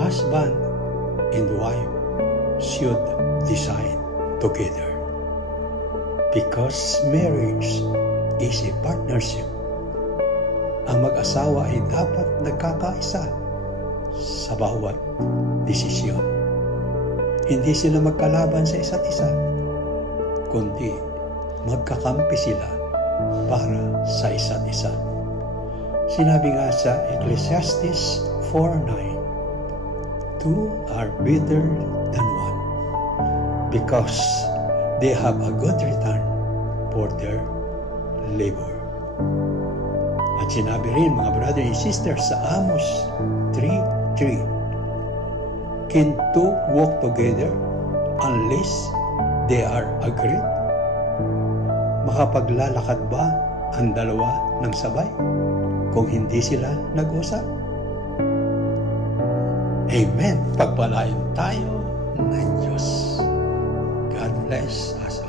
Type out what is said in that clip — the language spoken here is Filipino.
husband and wife should decide together. Because marriage is a partnership. Ang mag-asawa ay dapat nagkakaisa sa bawat desisyon. Hindi sila magkalaban sa isa't isa, kundi magkakampi sila para sa isa't isa. Sinabi nga sa Ecclesiastes 4:9, "Two are better than one, because they have a good return for their labor." At sinabi rin, mga brother and sisters, sa Amos 3:3, "Can two walk together unless they are agreed?" Makapaglalakad ba ang dalawa ng sabay kung hindi sila nag-usap? Amen. Pagpalain tayo ng Diyos. God bless us all.